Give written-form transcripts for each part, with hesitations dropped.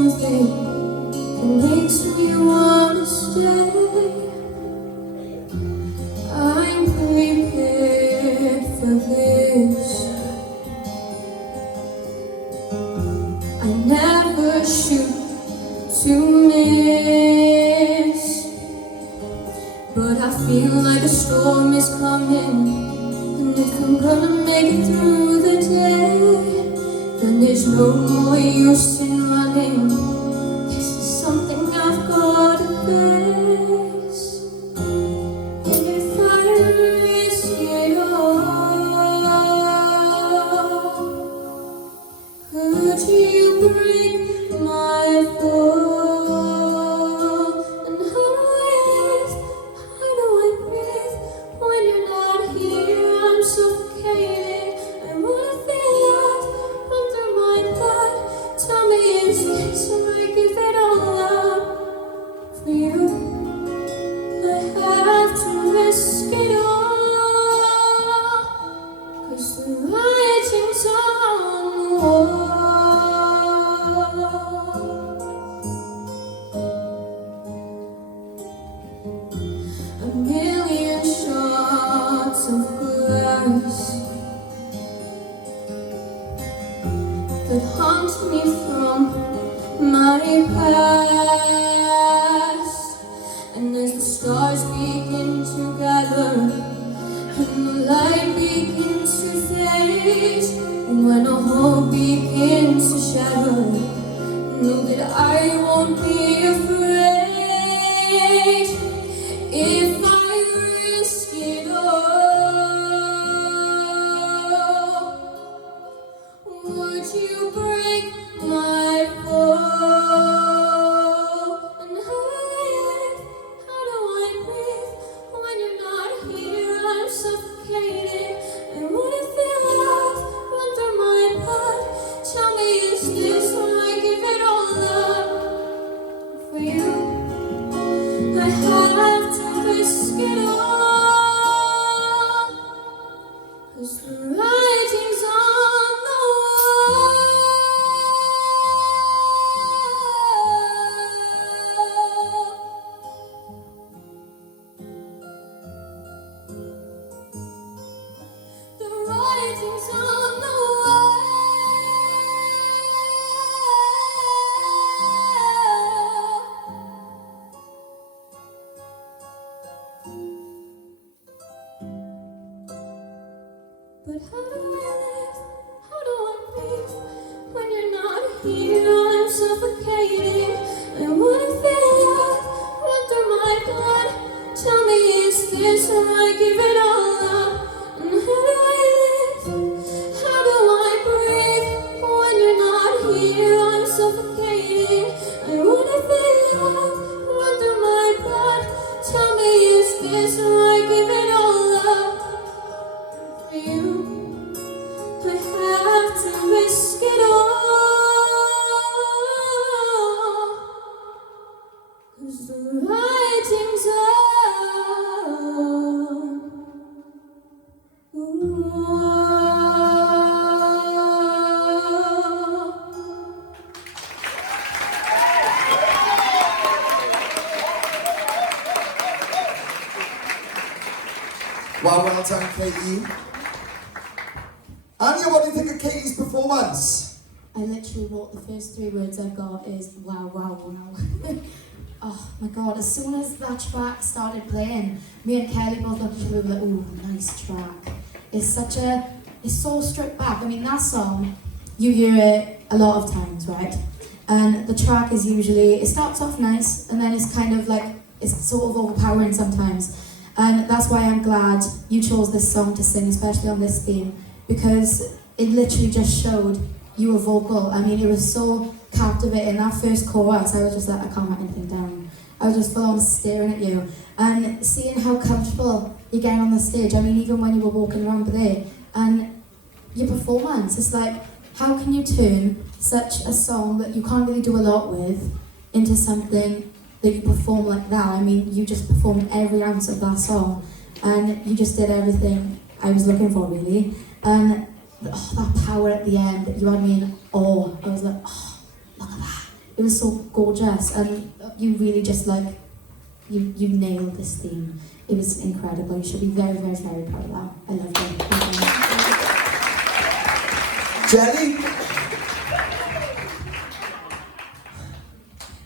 something that makes me wanna stay. I'm prepared for this. I never shoot to miss, but I feel like a storm is coming, and if I'm gonna make it through the day, then there's no more use in running. This is something I've gotta face. If I risk it all, could you break my fall? And how do I live? How do I breathe when you're not here? I'm suffocating. I wanna feel love run through my blood. Tell me, is this where I give it all up for you? I have to risk it all, 'cause the writing's on the wall. A million shots of glass that haunt me from my past. And as the stars begin to gather and the light begins to fade, and when all hope begins to shatter, know that I won't be afraid. If I risk it all, would you break my fall? And how do I live? How do I breathe when you're not here? I'm suffocating. I wanna feel love run through my blood. Tell me, is this where I give it all up for you? I have to risk it all, 'cause the writing's on the wall. The writing's on the wall. But how do I live? How do I breathe when you're not here? I'm suffocating. I wanna feel love run through my blood. Tell me, is this where I give it all up? And how do I live? How do I breathe when you're not here? I'm suffocating. I wanna feel love run through my blood. Tell me, is this where I give it all up for you? I have to risk it all, 'cause the writing's on the wall. Wow, well done, Caiti. Anya, what do you think of Caiti's performance? I literally wrote the first 3 words I got is wow, wow, wow. Oh my god, as soon as that track started playing, me and Kelly both looked at each other like, ooh, nice track. It's so stripped back. I mean, that song, you hear it a lot of times, right? And the track is usually, it starts off nice, and then it's kind of like, it's sort of overpowering sometimes. And that's why I'm glad you chose this song to sing, especially on this theme, because it literally just showed you were vocal. I mean, it was so captivating. That first chorus, I was just like, I can't write anything down. I was just full on staring at you. And seeing how comfortable you're getting on the stage, I mean, even when you were walking around there, and your performance, it's like, how can you turn such a song that you can't really do a lot with into something that you perform like that? I mean, you just performed every ounce of that song, and you just did everything I was looking for, really. And that power at the end, you had me in awe. I was like, oh, look at that. it was so gorgeous, and you really just like, you nailed this theme. It was incredible. You should be very, very, very proud of that. I loved it. Jenny?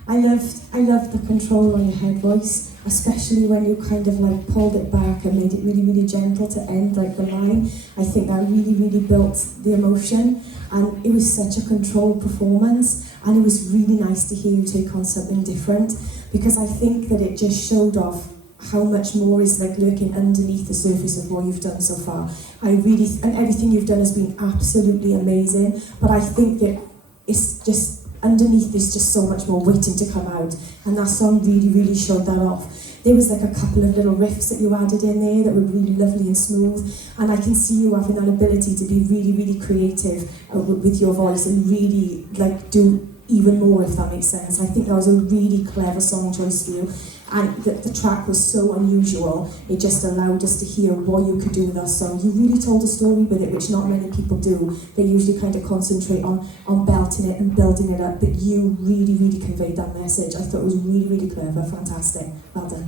I loved the control on your head voice, especially when you kind of like pulled it back and made it really, really gentle to end like the line. I think that really, really built the emotion, and it was such a controlled performance, and it was really nice to hear you take on something different, because I think that it just showed off how much more is like lurking underneath the surface of what you've done so far. And everything you've done has been absolutely amazing, but I think that it's just underneath there's just so much more waiting to come out, and that song really, really showed that off. There was like a couple of little riffs that you added in there that were really lovely and smooth, and I can see you having that ability to be really, really creative with your voice and really like do even more, if that makes sense. I think that was a really clever song choice for you, and the track was so unusual. It just allowed us to hear what you could do with that song. You really told a story with it, which not many people do. They usually kind of concentrate on belting it and building it up, but you really, really conveyed that message. I thought it was really, really clever, fantastic. Well done.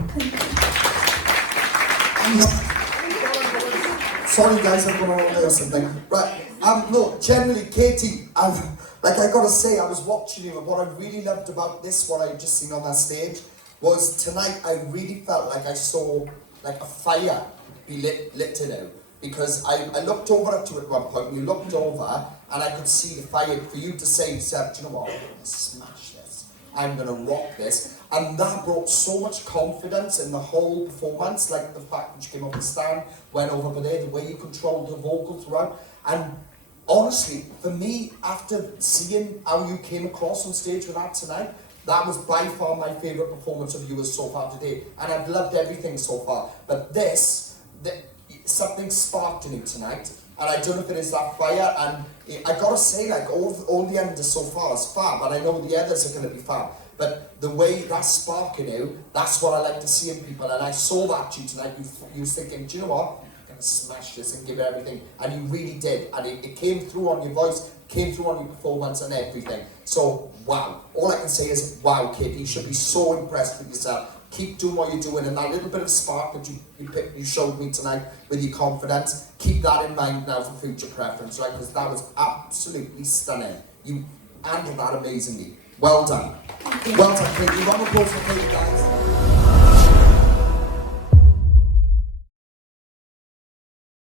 Sorry guys, I'm going to or something. Right, no, generally, Caiti, like I gotta say, I was watching you, and what I really loved about this, what I had just seen on that stage, was tonight I really felt like I saw like a fire be lit out, because I looked over at you at one point, and you looked over, and I could see the fire. For you to say, you said, do you know what, I'm gonna smash this, I'm gonna rock this, and that brought so much confidence in the whole performance, like the fact that you came up the stand, went over there, the way you controlled the vocal throughout, and honestly, for me, after seeing how you came across on stage with that tonight, that was by far my favourite performance of yours so far today. And I've loved everything so far. But something sparked in me tonight. And I don't know if it is that fire. And I gotta say, like, all the enders so far is fab. And I know the others are gonna be fab. But the way that's sparking you, that's what I like to see in people. And I saw that you tonight. You was thinking, do you know what? I'm gonna smash this and give it everything. And you really did. And it came through on your voice, came through on your performance and everything. So, wow. All I can say is, wow, kid, you should be so impressed with yourself. Keep doing what you're doing, and that little bit of spark that you showed me tonight with your confidence, keep that in mind now for future preference, right? Because that was absolutely stunning. You handled that amazingly. Well done. Well done, Kaiti. Round of applause for Kaiti, guys.